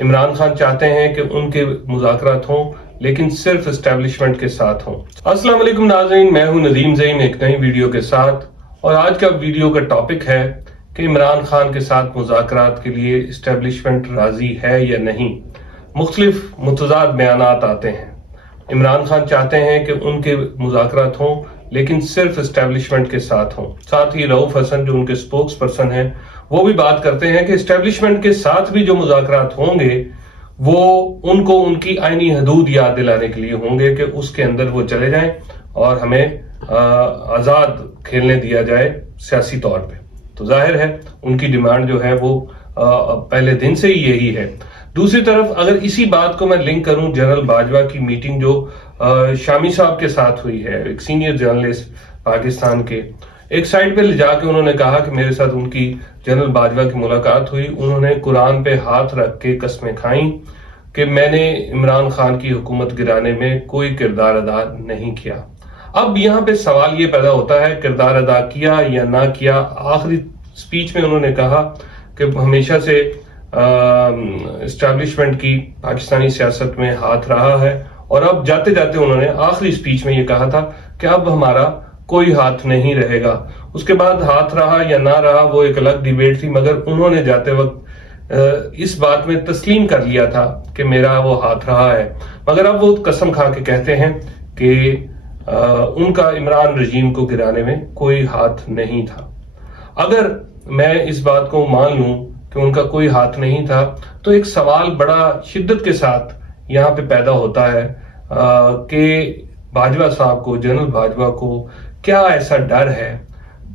عمران خان چاہتے ہیں کہ ان کے مذاکرات ہوں لیکن صرف اسٹیبلشمنٹ کے ساتھ ہوں۔ السلام علیکم ناظرین، میں ہوں ندیم زعیم ایک نئی ویڈیو کے ساتھ، اور آج کا ویڈیو کا ٹاپک ہے کہ عمران خان کے ساتھ مذاکرات کے لیے اسٹیبلشمنٹ راضی ہے یا نہیں۔ مختلف متضاد بیانات آتے ہیں۔ عمران خان چاہتے ہیں کہ ان کے مذاکرات ہوں لیکن صرف اسٹیبلشمنٹ کے ساتھ ہوں۔ ساتھ ہی رؤف حسن جو ان کے سپوکس پرسن ہیں وہ بھی بات کرتے ہیں کہ اسٹیبلشمنٹ کے ساتھ بھی جو مذاکرات ہوں گے وہ ان کو ان کی آئینی حدود یاد دلانے کے لیے ہوں گے کہ اس کے اندر وہ چلے جائیں اور ہمیں آزاد کھیلنے دیا جائے سیاسی طور پہ۔ تو ظاہر ہے ان کی ڈیمانڈ جو ہے وہ پہلے دن سے ہی یہی ہے۔ دوسری طرف اگر اسی بات کو میں لنک کروں جنرل باجوہ کی میٹنگ جو شامی صاحب کے ساتھ ہوئی ہے، ایک سینئر جرنلسٹ پاکستان کے، ایک سائٹ پہ لے جا کے انہوں نے کہا کہ میرے ساتھ ان کی جنرل باجوہ کی ملاقات ہوئی، انہوں نے قرآن پہ ہاتھ رکھ کے قسمیں کھائیں کہ میں نے عمران خان کی حکومت گرانے میں کوئی کردار ادا نہیں کیا۔ اب یہاں پہ سوال یہ پیدا ہوتا ہے کردار ادا کیا یا نہ کیا۔ آخری سپیچ میں انہوں نے کہا کہ ہمیشہ سے اسٹیبلشمنٹ کی پاکستانی سیاست میں ہاتھ رہا ہے، اور اب جاتے جاتے انہوں نے آخری سپیچ میں یہ کہا تھا کہ اب ہمارا کوئی ہاتھ نہیں رہے گا۔ اس کے بعد ہاتھ رہا یا نہ رہا وہ ایک الگ ڈیبیٹ تھی، مگر انہوں نے جاتے وقت اس بات میں تسلیم کر لیا تھا کہ میرا وہ ہاتھ رہا ہے، مگر اب وہ قسم کھا کے کہتے ہیں کہ ان کا عمران رجیم کو گرانے میں کوئی ہاتھ نہیں تھا۔ اگر میں اس بات کو مان لوں کہ ان کا کوئی ہاتھ نہیں تھا تو ایک سوال بڑا شدت کے ساتھ یہاں پہ پیدا ہوتا ہے کہ باجوہ صاحب کو، جنرل باجوہ کو کیا ایسا ڈر ہے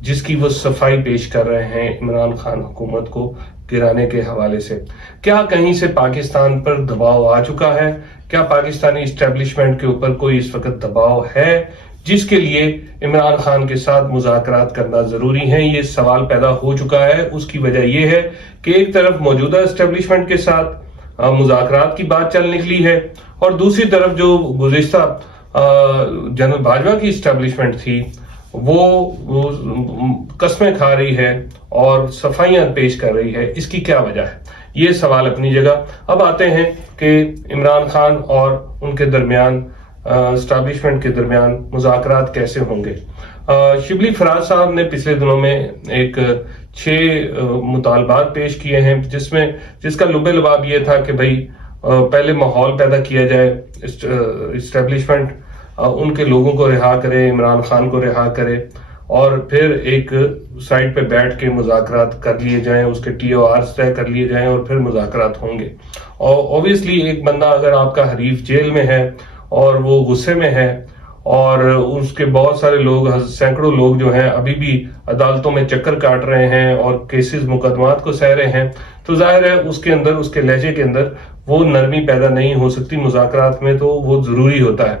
جس کی وہ صفائی پیش کر رہے ہیں عمران خان حکومت کو گرانے کے حوالے سے؟ کیا کہیں سے پاکستان پر دباؤ آ چکا ہے؟ کیا پاکستانی اسٹیبلشمنٹ کے اوپر کوئی اس وقت دباؤ ہے جس کے لیے عمران خان کے ساتھ مذاکرات کرنا ضروری ہیں؟ یہ سوال پیدا ہو چکا ہے۔ اس کی وجہ یہ ہے کہ ایک طرف موجودہ اسٹیبلشمنٹ کے ساتھ مذاکرات کی بات چل نکلی ہے، اور دوسری طرف جو گزشتہ جنرل باجوہ کی اسٹیبلشمنٹ تھی وہ قسمیں کھا رہی ہے اور صفائیاں پیش کر رہی ہے۔ اس کی کیا وجہ ہے؟ یہ سوال اپنی جگہ۔ اب آتے ہیں کہ عمران خان اور ان کے درمیان، اسٹیبلشمنٹ کے درمیان مذاکرات کیسے ہوں گے۔ شبلی فراز صاحب نے پچھلے دنوں میں ایک 6 مطالبات پیش کیے ہیں جس کا لب لباب یہ تھا کہ بھئی پہلے ماحول پیدا کیا جائے، اسٹیبلشمنٹ ان کے لوگوں کو رہا کرے، عمران خان کو رہا کرے، اور پھر ایک سائٹ پہ بیٹھ کے مذاکرات کر لیے جائیں، اس کے ٹی او آرز طے کر لیے جائیں، اور پھر مذاکرات ہوں گے۔ اور اوبیسلی ایک بندہ اگر آپ کا حریف جیل میں ہے اور وہ غصے میں ہے، اور اس کے بہت سارے لوگ، سینکڑوں لوگ جو ہیں ابھی بھی عدالتوں میں چکر کاٹ رہے ہیں اور کیسز، مقدمات کو سہ رہے ہیں، تو ظاہر ہے اس کے اندر، اس کے لہجے کے اندر وہ نرمی پیدا نہیں ہو سکتی۔ مذاکرات میں تو وہ ضروری ہوتا ہے۔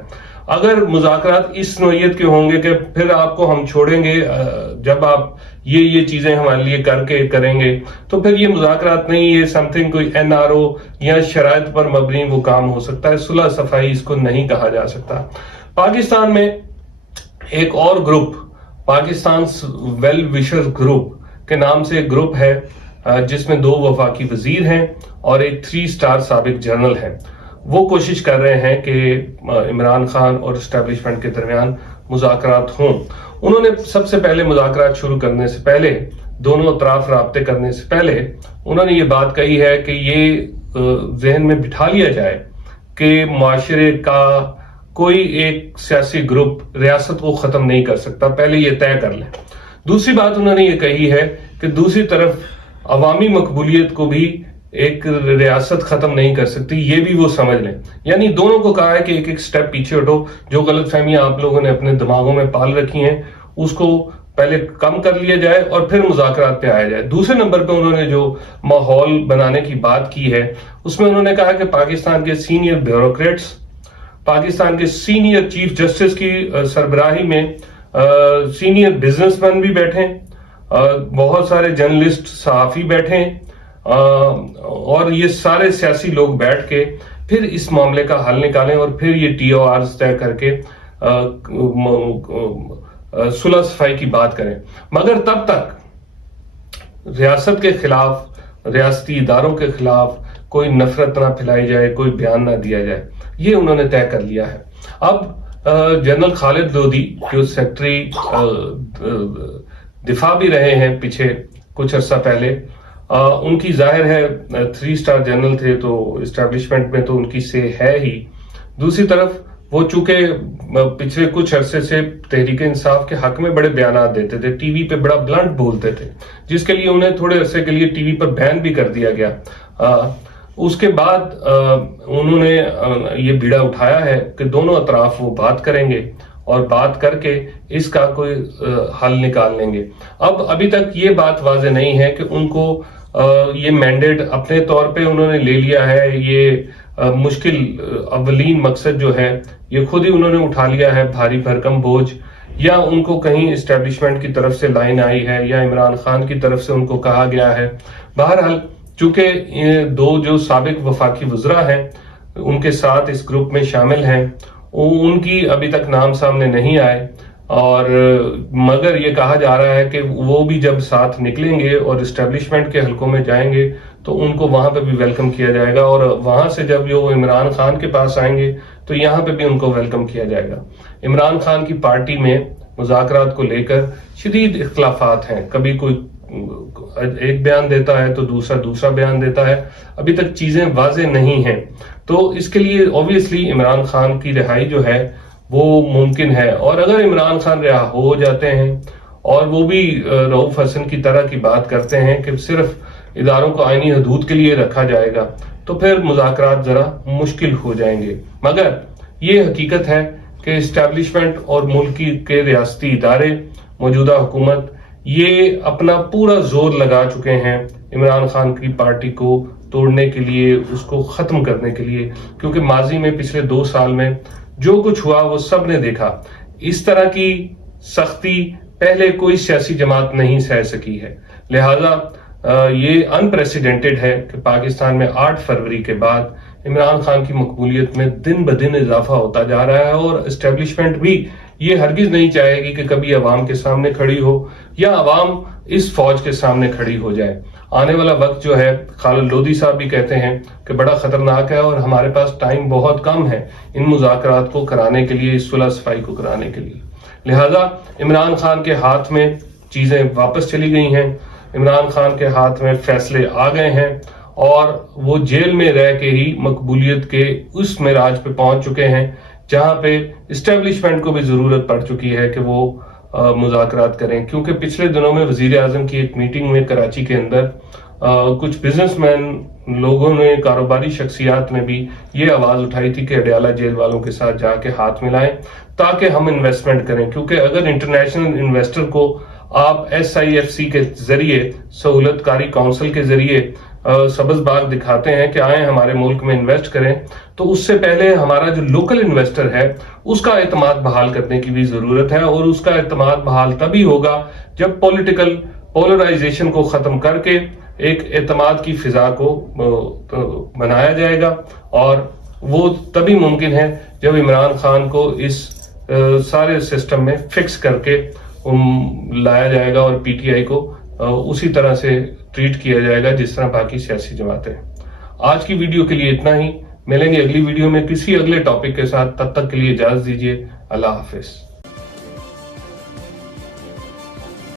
اگر مذاکرات اس نوعیت کے ہوں گے کہ پھر آپ کو ہم چھوڑیں گے جب آپ یہ چیزیں ہمارے لیے کریں گے، تو پھر یہ مذاکرات نہیں، یہ سم تھنگ کوئی NRO یا شرائط پر مبنی وہ کام ہو سکتا ہے۔ صلح صفائی اس کو نہیں کہا جا سکتا۔ پاکستان میں ایک اور group, Pakistan well wisher group کے نام سے ایک گروپ ہے جس میں 2 وفاقی وزیر ہیں اور ایک 3 سٹار سابق جنرل ہیں۔ وہ کوشش کر رہے ہیں کہ عمران خان اور اسٹیبلشمنٹ کے درمیان مذاکرات ہوں۔ انہوں نے سب سے پہلے مذاکرات شروع کرنے سے پہلے، دونوں اطراف رابطے کرنے سے پہلے، انہوں نے یہ بات کہی ہے کہ یہ ذہن میں بٹھا لیا جائے کہ معاشرے کا کوئی ایک سیاسی گروپ ریاست کو ختم نہیں کر سکتا، پہلے یہ طے کر لیں۔ دوسری بات انہوں نے یہ کہی ہے کہ دوسری طرف عوامی مقبولیت کو بھی ایک ریاست ختم نہیں کر سکتی، یہ بھی وہ سمجھ لیں۔ یعنی دونوں کو کہا ہے کہ ایک سٹیپ پیچھے ہٹو، جو غلط فہمیاں آپ لوگوں نے اپنے دماغوں میں پال رکھی ہیں اس کو پہلے کم کر لیا جائے اور پھر مذاکرات پہ آیا جائے۔ دوسرے نمبر پہ انہوں نے جو ماحول بنانے کی بات کی ہے اس میں انہوں نے کہا کہ پاکستان کے سینئر بیوروکریٹس، پاکستان کے سینئر چیف جسٹس کی سربراہی میں سینئر بزنس مین بھی بیٹھے، بہت سارے جرنلسٹ، صحافی بیٹھے، اور یہ سارے سیاسی لوگ بیٹھ کے پھر اس معاملے کا حل نکالیں اور پھر یہ ٹی او آرز طے کر کے صلح صفائی کی بات کریں۔ مگر تب تک ریاست کے خلاف، ریاستی اداروں کے خلاف، کوئی نفرت نہ پھیلائی جائے، کوئی بیان نہ دیا جائے، یہ انہوں نے طے کر لیا ہے۔ اب جنرل خالد لودھی جو سیکٹری دفاع بھی رہے ہیں پیچھے کچھ عرصہ پہلے، ان کی ظاہر ہے 3 اسٹار جنرل تھے تو اسٹیبلشمنٹ میں تو ان کی سے ہے ہی۔ دوسری طرف وہ چونکہ پچھلے کچھ عرصے سے تحریک انصاف کے حق میں بڑے بیانات دیتے تھے، ٹی وی پہ بڑا بلنٹ بولتے تھے، جس کے لیے انہیں تھوڑے عرصے کے لیے ٹی وی پر بین بھی کر دیا گیا۔ اس کے بعد انہوں نے یہ بیڑا اٹھایا ہے کہ دونوں اطراف وہ بات کریں گے اور بات کر کے اس کا کوئی حل نکال لیں گے۔ ابھی تک یہ بات واضح نہیں ہے کہ ان کو یہ مینڈیٹ اپنے طور پہ انہوں نے لے لیا ہے، یہ مشکل اولین مقصد جو ہے یہ خود ہی انہوں نے اٹھا لیا ہے، بھاری بھرکم بوجھ، یا ان کو کہیں اسٹیبلشمنٹ کی طرف سے لائن آئی ہے یا عمران خان کی طرف سے ان کو کہا گیا ہے۔ بہرحال چونکہ 2 جو سابق وفاقی وزراء ہیں ان کے ساتھ اس گروپ میں شامل ہیں، ان کی ابھی تک نام سامنے نہیں آئے، اور مگر یہ کہا جا رہا ہے کہ وہ بھی جب ساتھ نکلیں گے اور اسٹیبلشمنٹ کے حلقوں میں جائیں گے تو ان کو وہاں پہ بھی ویلکم کیا جائے گا، اور وہاں سے جب وہ عمران خان کے پاس آئیں گے تو یہاں پہ بھی ان کو ویلکم کیا جائے گا۔ عمران خان کی پارٹی میں مذاکرات کو لے کر شدید اختلافات ہیں، کبھی کوئی ایک بیان دیتا ہے تو دوسرا بیان دیتا ہے، ابھی تک چیزیں واضح نہیں ہیں۔ تو اس کے لیے اوبویسلی عمران خان کی رہائی جو ہے وہ ممکن ہے، اور اگر عمران خان رہا ہو جاتے ہیں اور وہ بھی رؤوف حسن کی طرح کی بات کرتے ہیں کہ صرف اداروں کو آئینی حدود کے لیے رکھا جائے گا، تو پھر مذاکرات ذرا مشکل ہو جائیں گے۔ مگر یہ حقیقت ہے کہ اسٹیبلشمنٹ اور ملکی کے ریاستی ادارے، موجودہ حکومت، یہ اپنا پورا زور لگا چکے ہیں عمران خان کی پارٹی کو توڑنے کے لیے، اس کو ختم کرنے کے لیے، کیونکہ ماضی میں پچھلے 2 سال میں جو کچھ ہوا وہ سب نے دیکھا۔ اس طرح کی سختی پہلے کوئی سیاسی جماعت نہیں سہ سکی ہے، لہذا یہ انپریسیڈنٹڈ ہے کہ پاکستان میں 8 فروری کے بعد عمران خان کی مقبولیت میں دن بدن اضافہ ہوتا جا رہا ہے، اور اسٹیبلشمنٹ بھی یہ ہرگز نہیں چاہے گی کہ کبھی عوام کے سامنے کھڑی ہو یا عوام اس فوج کے سامنے کھڑی ہو جائے۔ آنے والا وقت جو ہے، خالد لودھی صاحب بھی کہتے ہیں کہ بڑا خطرناک ہے، اور ہمارے پاس ٹائم بہت کم ہے ان مذاکرات کو کرانے کے لیے، اس صلح صفائی کو کرانے کے لیے۔ لہذا عمران خان کے ہاتھ میں چیزیں واپس چلی گئی ہیں، عمران خان کے ہاتھ میں فیصلے آ گئے ہیں، اور وہ جیل میں رہ کے ہی مقبولیت کے اس معراج پہ پہنچ چکے ہیں جہاں پہ اسٹیبلشمنٹ کو بھی ضرورت پڑ چکی ہے کہ وہ مذاکرات کریں، کیونکہ پچھلے دنوں میں وزیر اعظم کی ایک میٹنگ میں کراچی کے اندر کچھ بزنس مین لوگوں نے، کاروباری شخصیات نے بھی یہ آواز اٹھائی تھی کہ اڈیالہ جیل والوں کے ساتھ جا کے ہاتھ ملائیں تاکہ ہم انویسٹمنٹ کریں، کیونکہ اگر انٹرنیشنل انویسٹر کو آپ SIFC کے ذریعے، سہولت کاری کونسل کے ذریعے سبز باغ دکھاتے ہیں کہ آئیں ہمارے ملک میں انویسٹ کریں، تو اس سے پہلے ہمارا جو لوکل انویسٹر ہے اس کا اعتماد بحال کرنے کی بھی ضرورت ہے، اور اس کا اعتماد بحال تبھی ہوگا جب پولیٹیکل پولرائزیشن کو ختم کر کے ایک اعتماد کی فضا کو بنایا جائے گا، اور وہ تبھی ممکن ہے جب عمران خان کو اس سارے سسٹم میں فکس کر کے لایا جائے گا، اور PTI کو اسی طرح سے ٹریٹ کیا جائے گا جس طرح باقی سیاسی جماعتیں۔ آج کی ویڈیو کے لیے اتنا ہی، ملیں گے اگلی ویڈیو میں کسی اگلے ٹاپک کے ساتھ، تب تک کے لیے اجازت دیجیے، اللہ حافظ۔